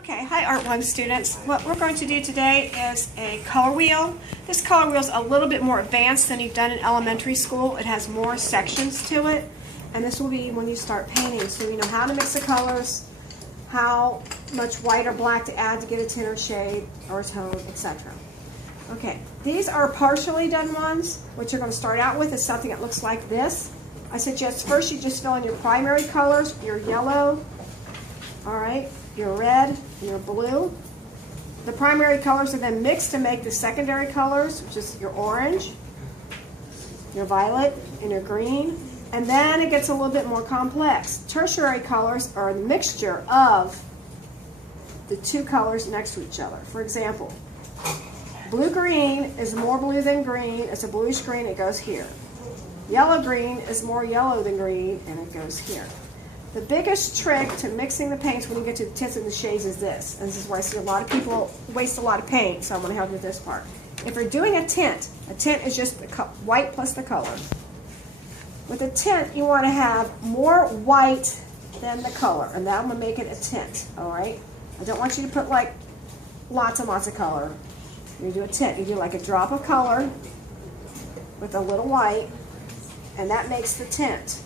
Okay, hi Art 1 students. What we're going to do today is a color wheel. This color wheel is a little bit more advanced than you've done in elementary school. It has more sections to it, and this will be when you start painting, so you know how to mix the colors, how much white or black to add to get a tint or shade or tone, etc. Okay, these are partially done ones. What you're going to start out with is something that looks like this. I suggest first you just fill in your primary colors, your yellow, all right, your red, and your blue. The primary colors are then mixed to make the secondary colors, which is your orange, your violet, and your green. And then it gets a little bit more complex. Tertiary colors are a mixture of the two colors next to each other. For example, blue-green is more blue than green. It's a bluish green, it goes here. Yellow-green is more yellow than green, and it goes here. The biggest trick to mixing the paints when you get to the tints and the shades is this. And this is why I see a lot of people waste a lot of paint, so I'm going to help you with this part. If you're doing a tint is just the white plus the color. With a tint, you want to have more white than the color, and that will make it a tint, all right? I don't want you to put like lots and lots of color. You do a tint. You do like a drop of color with a little white, and that makes the tint.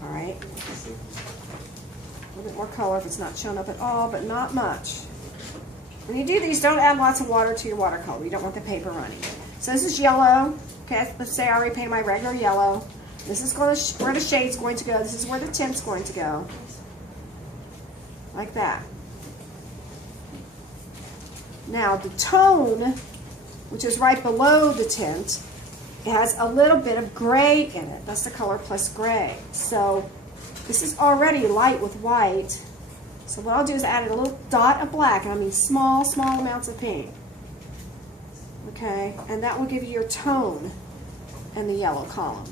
All right, a little bit more color if it's not shown up at all, but not much. When you do these, don't add lots of water to your watercolor. You don't want the paper running. So this is yellow. Okay, let's say I already painted my regular yellow. This is where the shade's going to go. This is where the tint's going to go. Like that. Now the tone, which is right below the tint, it has a little bit of gray in it. That's the color plus gray. So this is already light with white. So what I'll do is add a little dot of black, and I mean small, small amounts of pink. Okay, and that will give you your tone in the yellow column.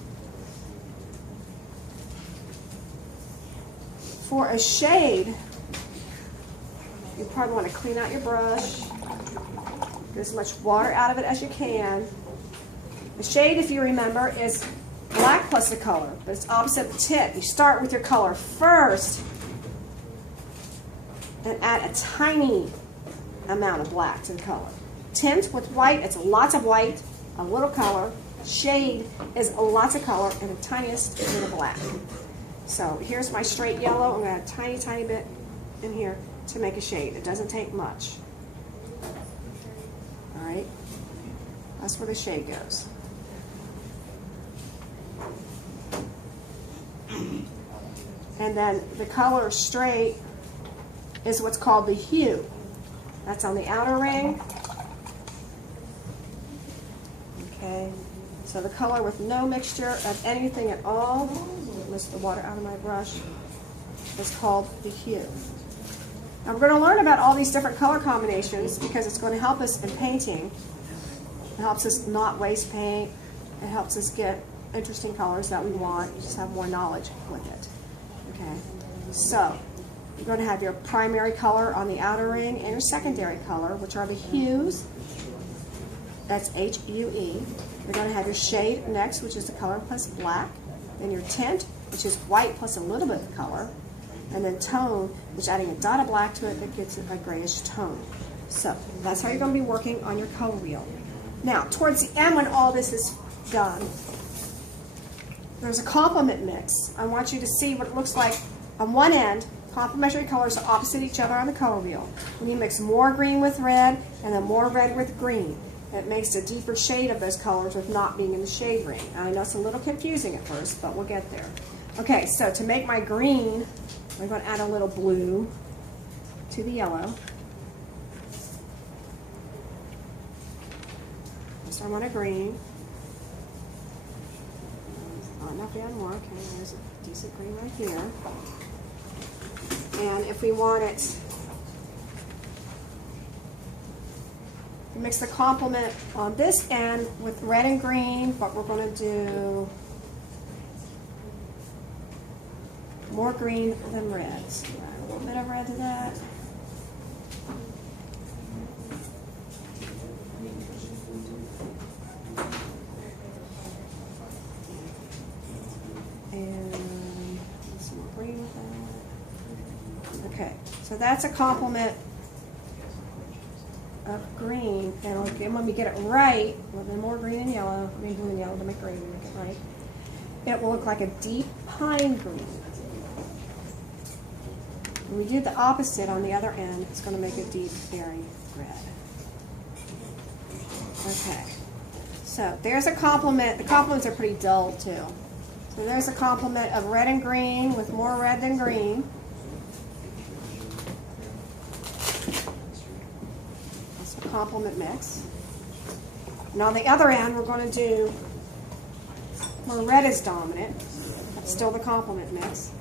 For a shade, you probably want to clean out your brush, get as much water out of it as you can. The shade, if you remember, is black plus the color, but it's opposite the tint. You start with your color first and add a tiny amount of black to the color. Tint with white, it's lots of white, a little color. Shade is lots of color and the tiniest bit of black. So here's my straight yellow. I'm going to add a tiny, tiny bit in here to make a shade. It doesn't take much. All right, that's where the shade goes. And then the color straight is what's called the hue. That's on the outer ring. Okay, so the color with no mixture of anything at all, mist the water out of my brush, is called the hue. Now we're going to learn about all these different color combinations because it's going to help us in painting. It helps us not waste paint. It helps us get interesting colors that we want. You just have more knowledge with it. Okay, so you're going to have your primary color on the outer ring and your secondary color, which are the hues. That's H-U-E. You're going to have your shade next, which is the color plus black. Then your tint, which is white plus a little bit of color. And then tone, which is adding a dot of black to it that gives it a grayish tone. So that's how you're going to be working on your color wheel. Now, towards the end when all this is done, there's a complement mix. I want you to see what it looks like on one end. Complementary colors are opposite each other on the color wheel. When you mix more green with red and then more red with green, it makes a deeper shade of those colors with not being in the shade ring. And I know it's a little confusing at first, but we'll get there. Okay, so to make my green, I'm going to add a little blue to the yellow. So I want a green. Enough to add more. Okay, there's a decent green right here. And if we want it, we mix the complement on this end with red and green, but we're going to do more green than red. So add a little bit of red to that. And some more green with that. Okay, so that's a complement of green, and again, when we get it right, a little bit more green and yellow, I mean blue and yellow to make green, make it right, it will look like a deep pine green. When we do the opposite on the other end, it's going to make a deep berry red. Okay, so there's a complement. The complements are pretty dull too. So there's a complement of red and green with more red than green. That's a complement mix. And on the other end, we're going to do where red is dominant. That's still the complement mix.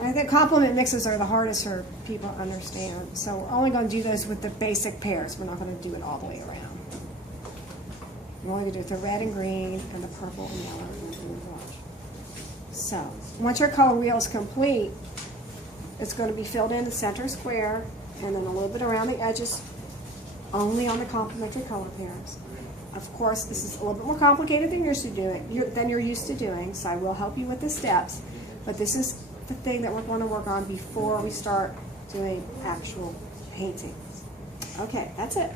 I think complement mixes are the hardest for people to understand. So we're only going to do those with the basic pairs. We're not going to do it all the way around. We're only going to do it with the red and green and the purple and yellow and the blue and orange. So once your color wheel is complete, it's going to be filled in the center square and then a little bit around the edges only on the complementary color pairs. Of course, this is a little bit more complicated than you're used to doing, so I will help you with the steps. But this is the thing that we're going to work on before we start doing actual painting. Okay, that's it.